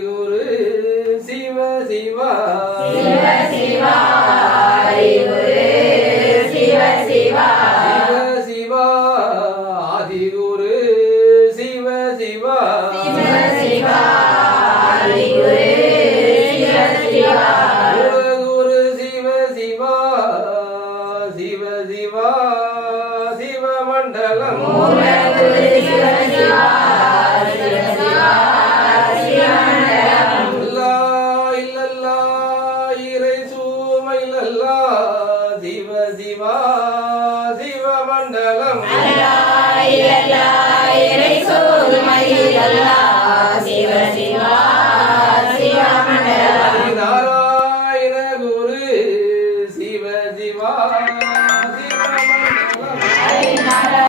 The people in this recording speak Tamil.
குரு சிவ சிவா சிவ சிவா சிவா சிவ மண்டலம் இறை சூமையிலல்லா சிவ Hare Nara